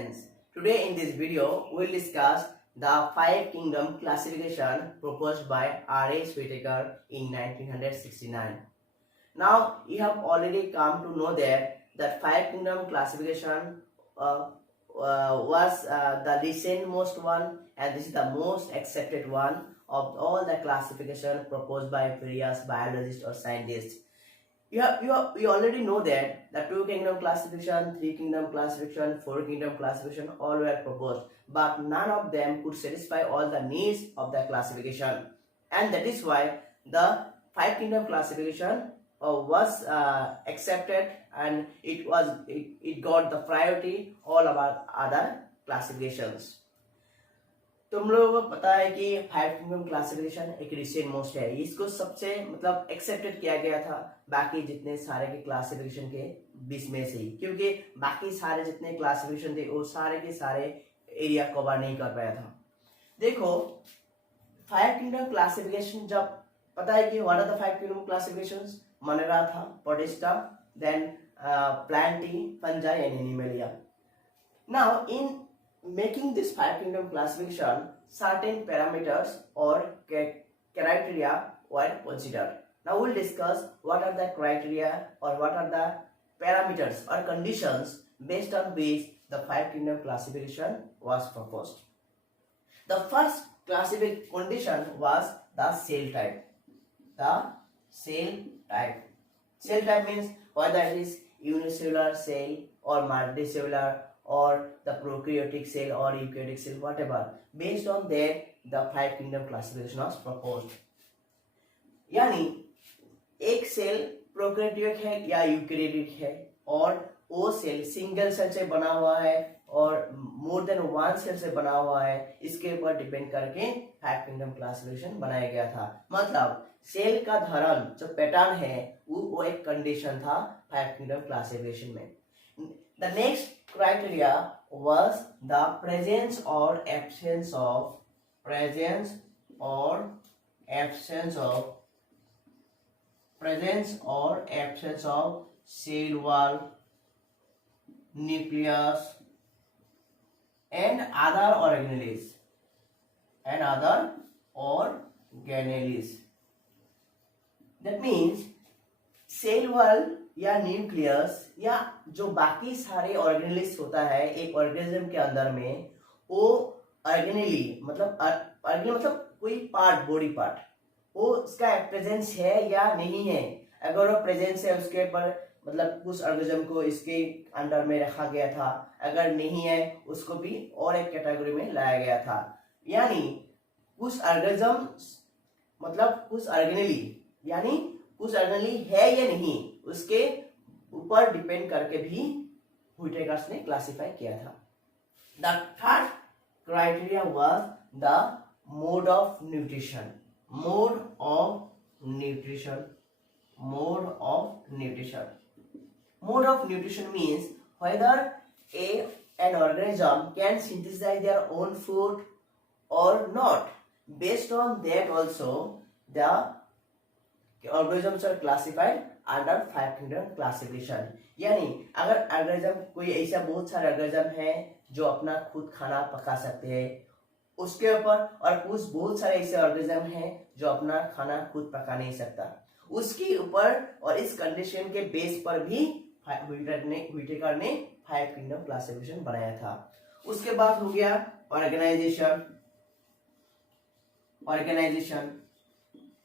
friends. Today in this video, we'll discuss the five kingdom classification proposed by R.A. Sweeteker in 1969. Now, you have already come to know that five kingdom classification was the recent most one, and this is the most accepted one of all the classification proposed by various biologists or scientists. You already know that the two kingdom classification, three kingdom classification, four kingdom classification all were proposed, but none of them could satisfy all the needs of the classification, and that is why the five kingdom classification was accepted, and it got the priority all about other classifications. तुम लोगों को पता है कि five kingdom classification एक recent most है, इसको सबसे मतलब एक्सेप्टेड किया गया था बाकी जितने सारे के क्लासिफिकेशन के बीच में से ही, क्योंकि बाकी सारे जितने क्लासिफिकेशन थे वो सारे के सारे एरिया कवर नहीं कर पाया था. देखो फाइव किंगडम क्लासिफिकेशन जब पता है कि what are the five kingdom classifications, Monera था, Protista, then Plantae, Fungi and Animalia. Now in making this five kingdom classification, certain parameters or criteria were considered. Now we'll discuss what are the criteria or what are the parameters or conditions based on which the five kingdom classification was proposed. The first classification condition was the cell type. The cell type. Cell type means whether it is unicellular cell or multicellular or the prokaryotic cell or eukaryotic cell, whatever. Based on that, the five kingdom classification was proposed. यानी एक cell prokaryotic है या यूकैरियोटिक है, और वो cell single cell से बना हुआ है और मोर देन वन सेल से बना हुआ है, इसके ऊपर डिपेंड करके फाइव किंगडम क्लासिफिकेशन बनाया गया था. मतलब सेल का धर्म जो पैटर्न है वो एक कंडीशन था फाइव किंगडम क्लासिफिकेशन में. The next criteria was the presence or absence of cell wall, nucleus and other organelles. That means cell wall या न्यूक्लियस या जो बाकी सारे ऑर्गेनेलिस होता है एक ऑर्गेनिज्म के अंदर में, वो ऑर्गेनेली मतलब कोई पार्ट, बॉडी पार्ट, वो उसका प्रेजेंस है या नहीं है. अगर वो प्रेजेंस है उसके ऊपर मतलब उस ऑर्गेनिज्म को इसके अंडर में रखा गया था, अगर नहीं है उसको भी और एक कैटेगरी में लाया गया था. यानी उस ऑर्गेनिज्म मतलब उस ऑर्गेनेली यानी उस ऑर्गेनेली है या नहीं, उसके ऊपर डिपेंड करके भी व्हिटेकर ने क्लासिफाई किया था. The third criteria was the mode of nutrition. Mode of nutrition means whether an organism can synthesize their own food or not. Based on that also the organisms are classified under five kingdom classification. यानी अगर ऑर्गेनिज्म कोई ऐसा बहुत सारे ऑर्गेनिज्म है जो अपना खुद खाना पका सकते हैं उसके ऊपर, और कुछ बहुत सारे ऐसे ऑर्गेनिज्म हैं जो अपना खाना खुद पका नहीं सकता, उसके ऊपर और इस कंडीशन के बेस पर भी व्हिटेकर ने फाइव किंगडम क्लासिफिकेशन बनाया था. उसके बाद हो गया ऑर्गेनाइजेशन.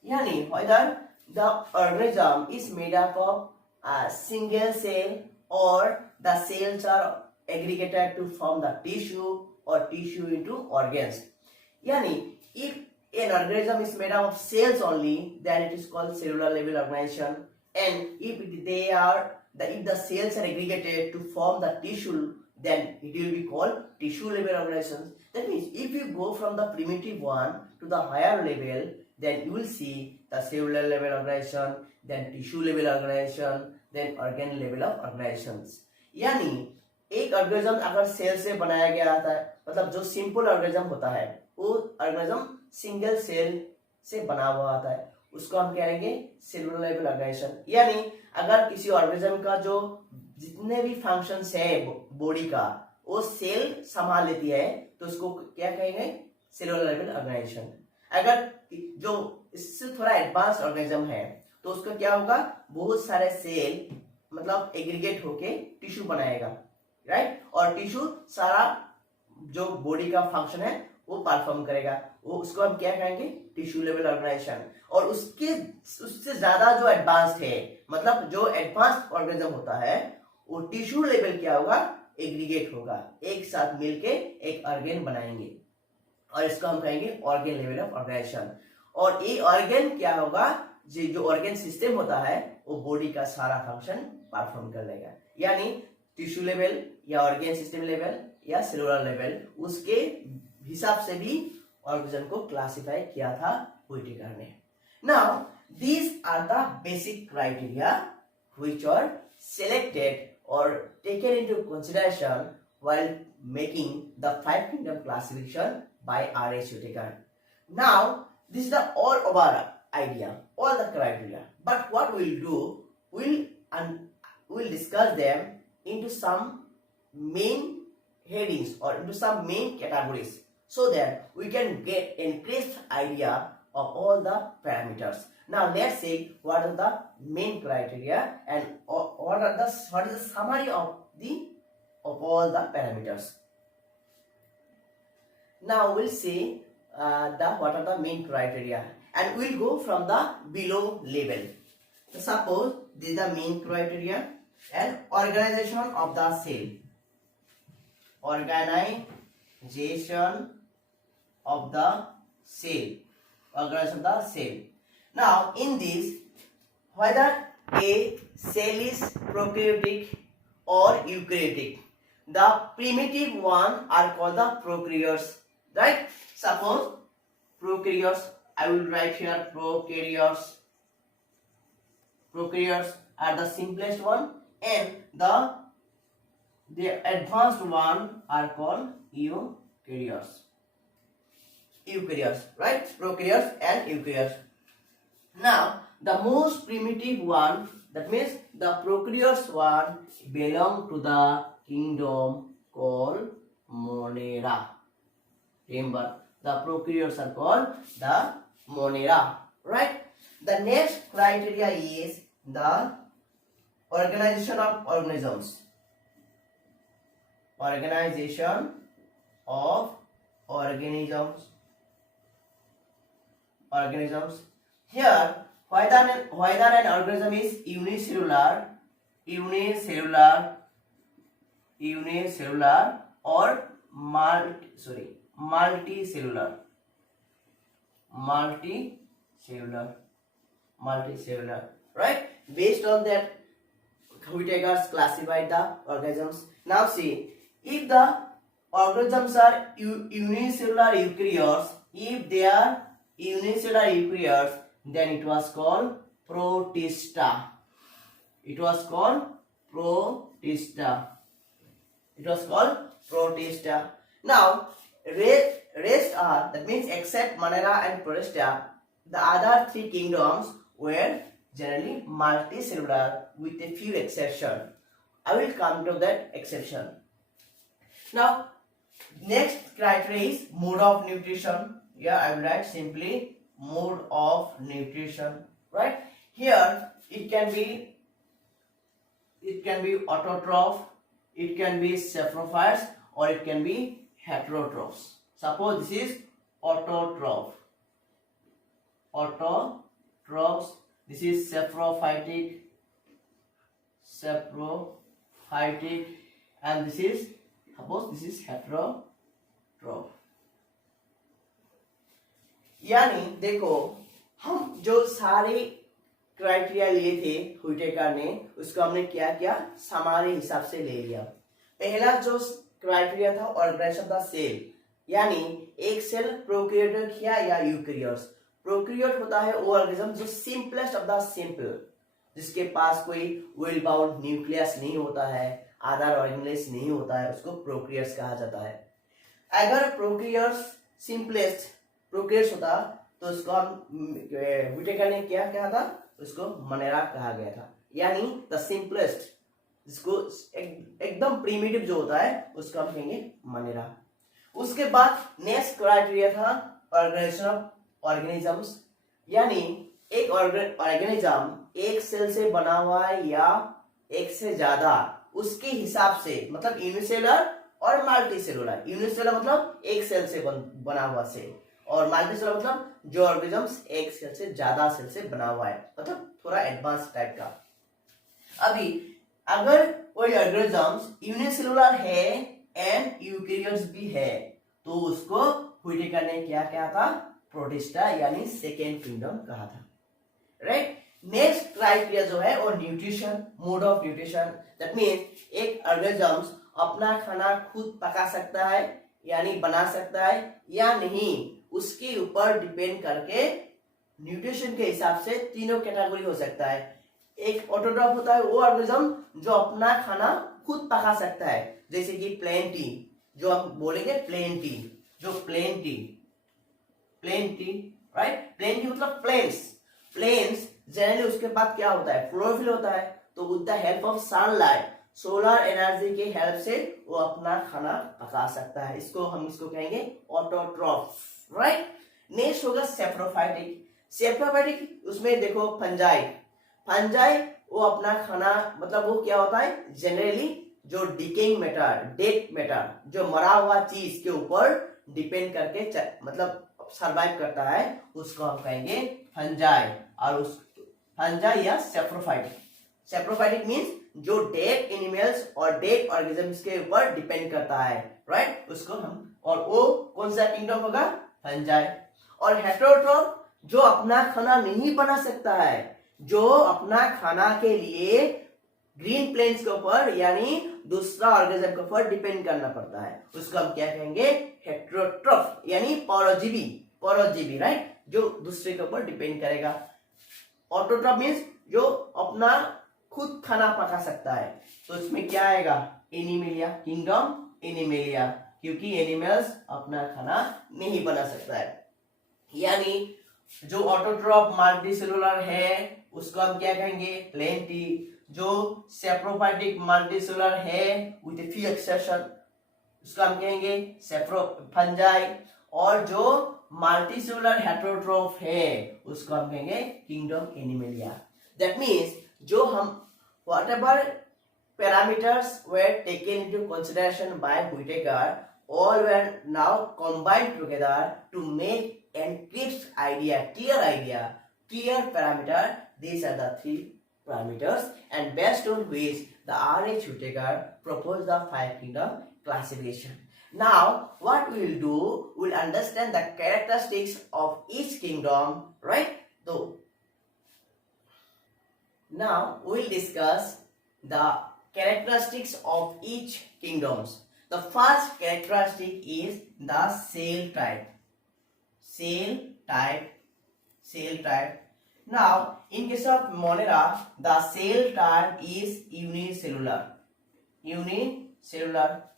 यानी whether the organism is made up of a single cell or the cells are aggregated to form the tissue or tissue into organs. Yani if an organism is made up of cells only, then it is called cellular level organization, and if the cells are aggregated to form the tissue, then it will be called tissue level organization. That means if you go from the primitive one to the higher level, then you will see the cellular level organization, then tissue level organization, then organ level of organizations. यानी एक ऑर्गेनिज्म अगर सेल से बनाया गया आता है, मतलब जो सिंपल ऑर्गेनिज्म होता है वो ऑर्गेनिज्म सिंगल सेल से बना हुआ आता है, उसको हम कहेंगे सेलुलर लेवल ऑर्गेनाइजेशन। यानी अगर किसी ऑर्गेनिज्म का जो जितने भी फंक्शंस है बॉडी का वो सेल संभाल लेती है तो उसको क्या कहेंगे, सेलुलर लेवल ऑर्गेनाइजेशन। अगर जो इससे थोड़ा एडवांस ऑर्गेनिज्म है तो उसका क्या होगा, बहुत सारे सेल मतलब एग्रीगेट होके टिश्यू बनाएगा, राइट, और टिश्यू सारा जो बॉडी का फंक्शन है वो परफॉर्म करेगा, वो उसको हम क्या कहेंगे, टिश्यू लेवल ऑर्गेनाइजेशन। और उससे ज्यादा जो एडवांस्ड है, मतलब जो एडवांस्ड ऑर्गेनिज्म होता है वो टिश्यू लेवल क्या होगा, एग्रीगेट होगा, एक साथ मिलके एक ऑर्गेन बनाएंगे और इसको हम कहेंगे ऑर्गेन लेवल ऑफ ऑर्गेनाइजेशन। और ये ऑर्गेन क्या होगा, जो ऑर्गेन सिस्टम होता है वो बॉडी का सारा फंक्शन परफॉर्म कर लेगा। यानी टिश्यू लेवल या ऑर्गेन सिस्टम लेवल या सेलुलर लेवल, उसके हिसाब से भी ऑर्गेनिज्म को क्लासिफाई किया था व्हिटेकर ने। Now these are the basic criteria which are selected or taken into consideration while making the 5 kingdom classification by R.H. Whitaker. Now this is the all over idea, all the criteria, but what we'll do, we'll discuss them into some main headings or into some main categories so that we can get increased idea of all the parameters. Now let's see what are the main criteria and what is the summary of all the parameters. Now we'll see what are the main criteria, and we'll go from the below level. So suppose this is the main criteria and organization of the cell. Organization of the cell. Organization of the cell. Now in this, whether a cell is prokaryotic or eukaryotic, the primitive one are called the prokaryotes, right? Suppose prokaryotes, I will write here prokaryotes. Prokaryotes are the simplest one, and the advanced one are called eukaryotes. Eukaryotes, right? Prokaryotes and eukaryotes. Now the most primitive one, that means the prokaryotes one, belong to the kingdom called Monera. Remember, the prokaryotes are called the Monera, right? The next criteria is the organization of organisms. Organization of organisms. Here, whether an organism is unicellular or multicellular, right? Based on that, Whitaker classified the organisms. Now see, if the organisms are unicellular eukaryotes, if they are unicellular eukaryotes, then it was called protista. It was called protista. Now rest are, that means except Monera and Protista, the other three kingdoms were generally multicellular with a few exceptions. I will come to that exception. Now next criteria is mode of nutrition. Here I will write simply mode of nutrition, right? Here it can be autotroph, it can be saprophytes, or it can be heterotrophs. Suppose this is autotroph. This is saprophytic, and this is, suppose this is heterotroph. यानी देखो, हम जो सारे क्राइटेरिया लिए थे व्हिटेकर ने, उसको हमने क्या किया, हमारे हिसाब से ले लिया। पहला जो क्राइटेरिया था ऑर्गेनाइजेशन ऑफ द सेल, यानी एक सेल प्रोकैरियोटिक या यूकैरियोट्स। प्रोकैरियोट होता है वो ऑर्गेनिज्म जो सिंपलेस्ट ऑफ द सिंपल, जिसके पास कोई वेल बाउंड न्यूक्लियस नहीं होता है, आधार ऑर्गेनेल्स नहीं होता है, उसको प्रोकैरियोट्स कहा जाता है। अगर प्रोकैरियोट्स सिंपलेस्ट प्रोकैरियोट्स होता तो उसको हम व्हिटेकर ने क्या कहा था, उसको मोनेरा कहा गया था, यानी द सिंपलेस्ट जिसको एकदम प्रीमिटिव जो होता है उसको हम कहेंगे मनेरा। उसके बाद नेक्स्ट क्राइटेरिया था ऑर्गेनाइजेशन ऑफ ऑर्गेनिजम्स, यानी एक ऑर्गेनिज्म एक सेल से बना हुआ है या एक से ज्यादा, उसके हिसाब से, मतलब यूनिसेलुलर और मल्टी सेलुलर। यूनिसेलुलर मतलब एक सेल से बना हुआ सेल, और मल्टी सेलुलर मतलब जो ऑर्गेनिजम्स एक सेल से ज्यादा सेल से बना हुआ है, मतलब थोड़ा एडवांस टाइप का। अभी अगर कोई ऑर्गेनिजम्स यूनिसेलुलर है एंड यूकेरियोट्स भी है, तो उसको व्हिटेकर ने क्या कहा था, प्रोटिस्टा यानी सेकेंड किंगडम कहा था, राइट। नेक्स्ट क्राइटेरिया जो है वो nutrition, mode of nutrition. That means एक ऑर्गेनिजम्स अपना खाना खुद पका सकता है यानी बना सकता है या नहीं, उसके ऊपर डिपेंड करके न्यूट्रिशन के हिसाब से तीनों कैटेगरी हो सकता है। एक ऑटोट्रॉफ होता है वो ऑर्गेनिज्म जो अपना खाना खुद पका सकता है, जैसे कि प्लेन टी, जो हम बोलेंगे प्लेन टी, जो plant right. Plant मतलब प्लेन्स जनरली उसके बाद क्या होता है, क्लोरोफिल होता है, तो with the help of sunlight, solar energy के हेल्प से वो अपना खाना पका सकता है। इसको कहेंगे ऑटोट्रॉफ, राइट। नेक्स्ट होगा सेप्रोफाइटिक उसमें देखो फंजाई वो अपना खाना, मतलब वो क्या होता है, जनरली जो डिकेइंग मैटर, डेड मैटर, जो मरा हुआ चीज के ऊपर डिपेंड करके मतलब सरवाइव करता है, उसको हम कहेंगे फंजाई। और उस फंजाई या सेप्रोफाइटिक मींस जो डेड एनिमल्स और डेड ऑर्गेनिजम्स के ऊपर डिपेंड करता है, राइट, उसको हम, और वो कौन सा किंगडम होगा, फंजाई। और हेटेरोट्रॉफ जो अपना खाना नहीं बना सकता है, जो अपना खाना के लिए ग्रीन प्लेन्स के ऊपर यानी दूसरा ऑर्गेनिज्म के ऊपर डिपेंड करना पड़ता है, उसको हम क्या कहेंगे, हेटेरोट्रॉफ यानी परोजीवी, राइट, जो दूसरे के ऊपर डिपेंड करेगा। ऑटोट्रॉफ मींस जो अपना खुद खाना पका सकता है, तो इसमें क्या आएगा, एनिमेलिया, किंगडम एनिमेलिया, क्योंकि एनिमल्स अपना खाना नहीं बना सकता है। यानी जो ऑटोट्रॉफ मल्टीसेलुलर है उसको हम क्या कहेंगे, प्लेन टी। जो सेप्रोफाइटिक मल्टीसेलुलर है विद फ्यू एक्सेप्शन, उसको हम कहेंगे फंजाई। और जो मल्टीसेलुलर हेटेरोट्रॉफ है उसको हम कहेंगे किंगडम एनिमेलिया। दैट मींस जो हम whatever parameters were taken into consideration by Whittaker, all were now combined together to make a clear parameter. These are the three parameters, and based on which the R.H. Whittaker proposed the five kingdom classification. Now, what we will do, we will understand the characteristics of each kingdom, right? So, now we will discuss the characteristics of each kingdoms. The first characteristic is the cell type. Now, in case of Monera, the cell type is unicellular.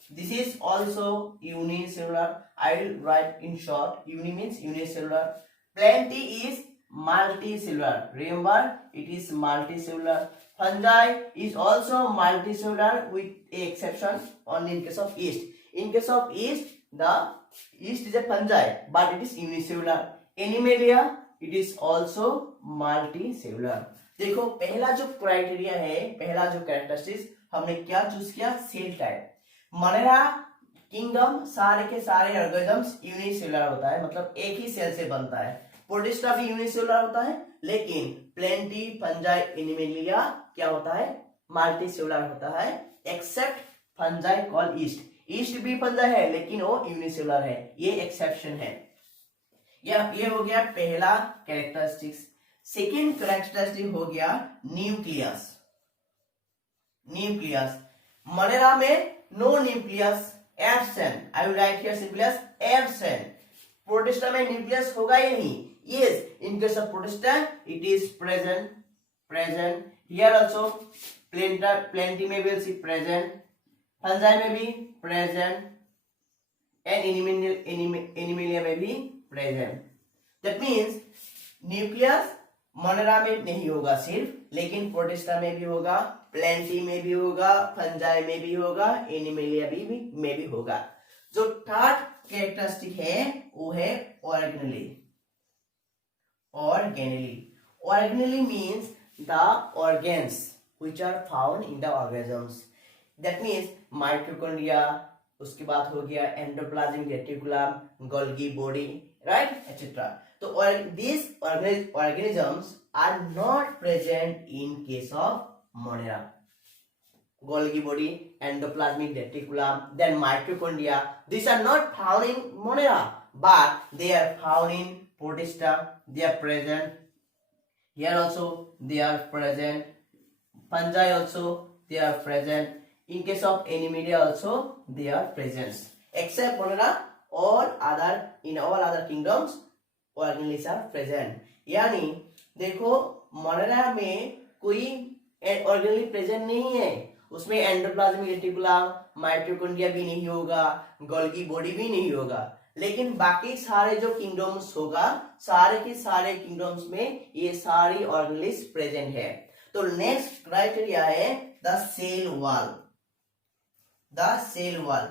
This is also unicellular. I will write in short. Uni means unicellular. Plenty is multicellular. Remember, it is multicellular. Fungi is also multicellular with a exception only in case of yeast. In case of yeast, the yeast is a fungi, but it is unicellular. Animalia, it is also multicellular. देखो पहला जो क्राइटेरिया है, पहला जो कैरेक्टरिस्टिक्स हमने क्या चूज किया, cell type. Manera किंगडम सारे के सारे ऑर्गेनिजम्स यूनिसेलुलर होता है, मतलब एक ही सेल से बनता है। प्रोटिस्टा भी यूनिसेलुलर होता है, लेकिन प्लेंटी, फंजाई, एनिमेलिया क्या होता है, मल्टीसेलुलर होता है, एक्सेप्ट फंजाई कॉल्ड ईस्ट भी फंजाई है लेकिन वो यूनिसेलुलर है, ये एक्सेप्शन है। ये हो गया पहला कैरेक्टरिस्टिक्स। सेकेंड कैरेक्टरिस्टिक हो गया न्यूक्लियस। मनेरा में no nucleus, absent. I will write here simply as absent. Protista में न्यूक्लियस होगा ही नहीं। Yes, in case of Protista, it is present. Here also, plenty में will see present, fungi में भी present, and animalia में भी present. That means nucleus Monera में नहीं होगा, सिर्फ लेकिन प्रोटिस्टा में भी होगा, प्लेंटी में भी होगा, फंजाई में भी होगा, एनिमेलिया में भी होगा। जो थर्ड कैरेक्टरिस्टिक है वो है organelle. Organelle means the organs which are found in the organisms. That means mitochondria, उसके बाद हो गया endoplasmic reticulum, Golgi body, right, etc. तो these organisms are not present in case of Monera. Golgi body, endoplasmic reticulum, then mitochondria. These are not found in Monera, but they are found in Protista. They are present here also. They are present. Fungi also they are present. In case of Animalia also they are present. Except Monera, in all other kingdoms organelles are present. यानी देखो Monera में कोई organelle present नहीं है, उसमें endoplasmic reticulum, mitochondria भी नहीं होगा, गोल्गी बॉडी भी नहीं होगा, लेकिन बाकी सारे जो किंगडम्स होगा, सारे के सारे किंगडम्स में ये सारी ऑर्गेनेल्स प्रेजेंट है। तो नेक्स्ट क्राइटेरिया है the cell wall. The cell wall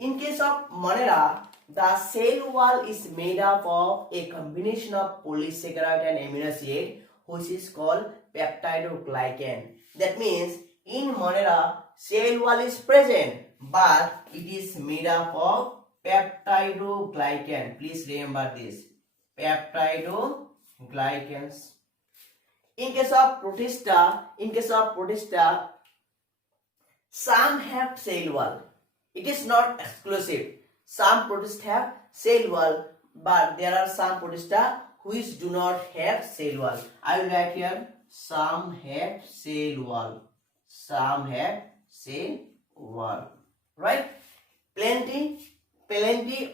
in case of Monera, the cell wall is made up of a combination of polysaccharide and amino acid which is called peptidoglycan. That means in Monera, cell wall is present, but it is made up of peptidoglycan. Please remember this, peptidoglycans. In case of Protista, some have cell wall. It is not exclusive. Some Protists have cell wall, but there are some Protista which do not have cell wall. I will write here, some have cell wall. Some have cell wall, right? Plenty,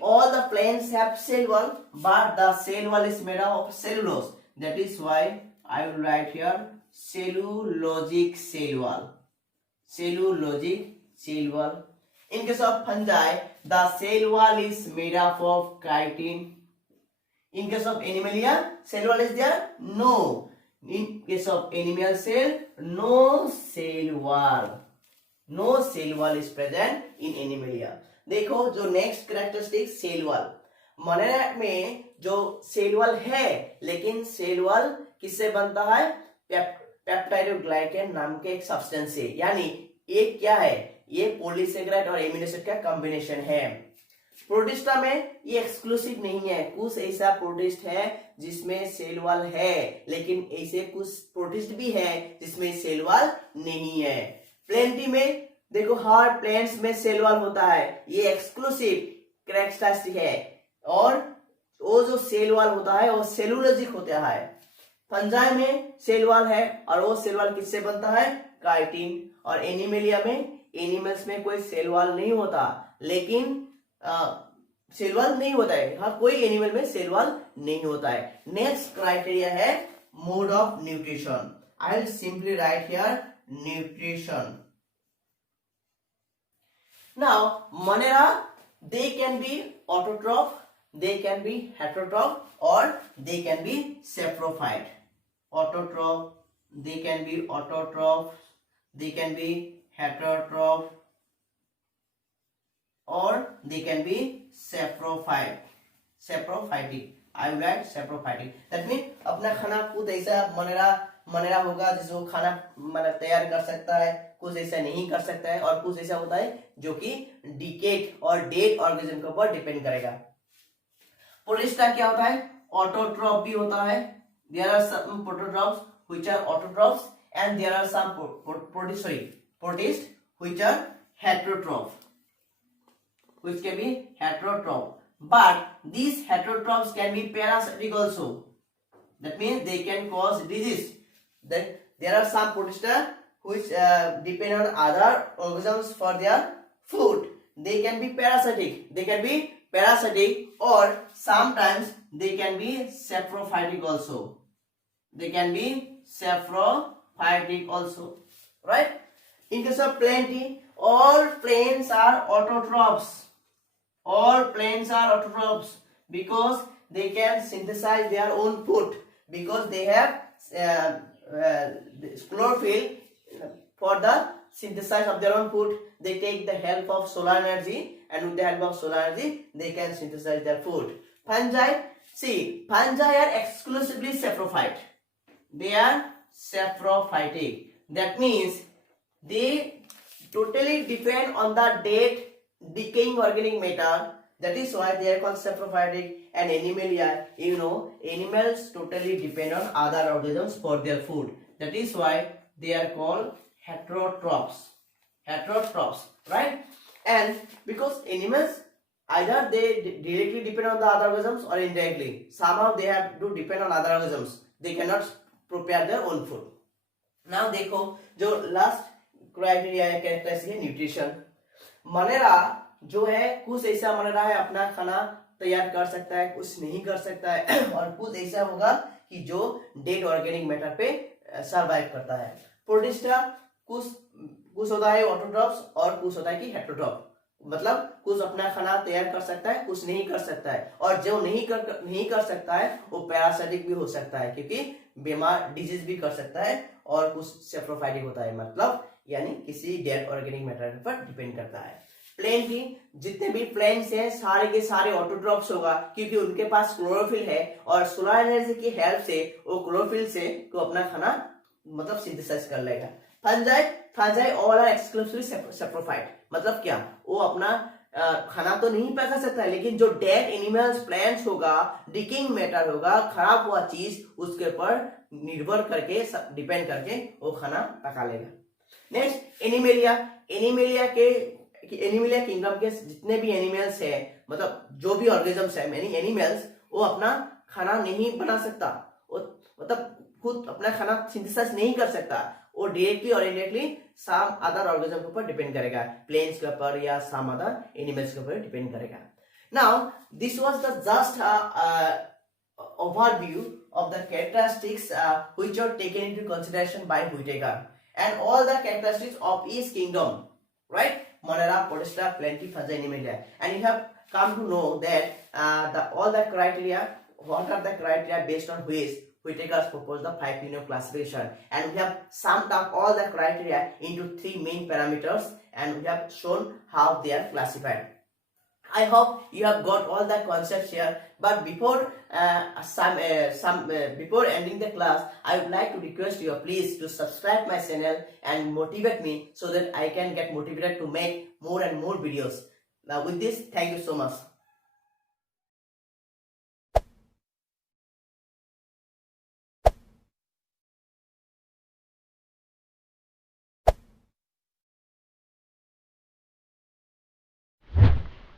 all the plants have cell wall, but the cell wall is made up of cellulose. That is why I will write here cellulosic cell wall. Cellulosic cell wall. In case of fungi, the cell wall is made up of chitin. In case of Animalia, cell wall is there? No. In case of animal cell, no cell wall. No cell wall is present in Animalia. देखो जो next characteristic cell wall, Monera में जो cell wall है, लेकिन cell wall किससे बनता है? पेप्टाइडोग्लाइकन नाम के एक सब्सटेंस से। यानी ये क्या है? ये पॉलीसेकेराइड और एमिनो एसिड का कॉम्बिनेशन है। प्रोटिस्टा में ये एक्सक्लूसिव नहीं है, कुछ ऐसा प्रोटिस्ट है जिसमें सेल वॉल है, लेकिन ऐसे कुछ प्रोटिस्ट भी है जिसमें सेल वॉल नहीं है। प्लेंटी में देखो हर प्लेंट्स में सेल वॉल होता है, ये एक्सक्लूसिव कैरेक्टरिस्टिक है, और वो जो सेल वॉल होता है वो सेलुलोजिक होता है। फंजाई में सेल वॉल है, और वो सेल वॉल किससे बनता है? काइटिन। और एनिमेलिया में, एनिमल्स में कोई सेल वॉल नहीं होता, लेकिन सेल वॉल नहीं होता है। हाँ, कोई एनिमल में सेल वॉल नहीं होता है। नेक्स्ट क्राइटेरिया है mode of nutrition. I will simply write here nutrition. Now Monera, they can be autotroph, they can be heterotroph, or they can be saprophyte. Autotroph, they can be autotroph, they can be heterotroph, or they can be saprophyte. Saprophytic. I will write saprophytic. That means अपना खाना खुद ऐसा मोनेरा होगा जिसको खाना मतलब तैयार कर सकता है, कुछ ऐसा नहीं कर सकता है, और कुछ ऐसा होता है जो कि डिकेट और डेड ऑर्गेनिज्म के ऊपर डिपेंड करेगा। प्रोटिस्टा क्या होता है? ऑटोट्रॉफ भी होता है। There are some prototrophs which are autotrophs, and there are some protist which are heterotroph, which can be heterotroph, but these heterotrophs can be parasitic also. That means they can cause disease. Then there are some protista which depend on other organisms for their food. They can be parasitic, or sometimes they can be saprophytic also. Right? In case of plenty, all plants are autotrophs. Because they can synthesize their own food, because they have chlorophyll for the synthesis of their own food. They take the help of solar energy, and with the help of solar energy they can synthesize their food. Fungi, see, fungi are exclusively saprophyte. They are saprophytic. That means they totally depend on the dead decaying organic matter. That is why they are called saprophytic. And animalia, you know, animals totally depend on other organisms for their food. That is why they are called heterotrophs. Heterotrophs, right? And because animals, either they directly depend on the other organisms or indirectly. Somehow they have to depend on other organisms. They cannot prepare their own food. Now देखो जो last criteria है कैरेक्टरिस्टिक है न्यूट्रिशन. मनेरा जो है कुछ ऐसा मनेरा है अपना खाना तैयार कर सकता है, कुछ नहीं कर सकता है, और कुछ ऐसा होगा कि जो डेड ऑर्गेनिक मैटर पे सरवाइव करता है. प्रोटिस्टा कुछ होता है ऑटोट्रॉफ्स और कुछ होता है कि हेटेरोट्रॉफ. मतलब कुछ अपना खाना तैयार कर सकता है, कुछ नहीं कर सकता है, और जो नहीं कर सकता है वो पैरासाइटिक भी हो सकता है क्योंकि बीमार डिजीज भी कर सकता है, और कुछ सेप्रोफाइटिक होता है मतलब यानी किसी डेड ऑर्गेनिक मैटर पर डिपेंड करता है. प्लेन की जितने भी प्लेन्स हैं सारे के सारे ऑटोट्रॉफ्स होगा क्योंकि उनके पास क्लोरोफिल है, और सोलर एनर्जी की हेल्प से वो क्लोरोफिल से तो अपना खाना मतलब सिंथेसाइज कर लेगा. Fungi all are exclusively saprophyte. मतलब क्या, वो अपना खाना तो नहीं पका सकता है, लेकिन जो डेड एनिमल्स प्लांट्स होगा, डिकिंग मैटर होगा, खराब हुआ चीज, उसके ऊपर निर्भर करके डिपेंड करके वो खाना पका लेगा. Next animalia. एनिमेलिया किंगडम के जितने भी एनिमल्स है, मतलब जो भी ऑर्गेनिजम्स है, मेनी एनिमल्स, वो अपना खाना नहीं बना सकता, मतलब खुद अपना खाना सिंथेसाइज नहीं कर सकता. वो डायरेक्टली और इनडायरेक्टली सम अदर ऑर्गेनिज्म के ऊपर डिपेंड करेगा, प्लेन्स के ऊपर या सम अदर एनिमल्स के ऊपर डिपेंड करेगा. Now this was the just overview of the characteristics which are taken into consideration by Whittaker, and all the characteristics of each kingdom, right? Monera, Protista, Plenty, Fungi, Animalia. And you have come to know that all the criteria, what are the criteria based on which Whittaker proposed the 5 kingdom classification, and we have summed up all the criteria into 3 main parameters, and we have shown how they are classified. I hope you have got all the concepts here. But before before ending the class, I would like to request you please to subscribe my channel and motivate me so that I can get motivated to make more and more videos. Now with this, thank you so much.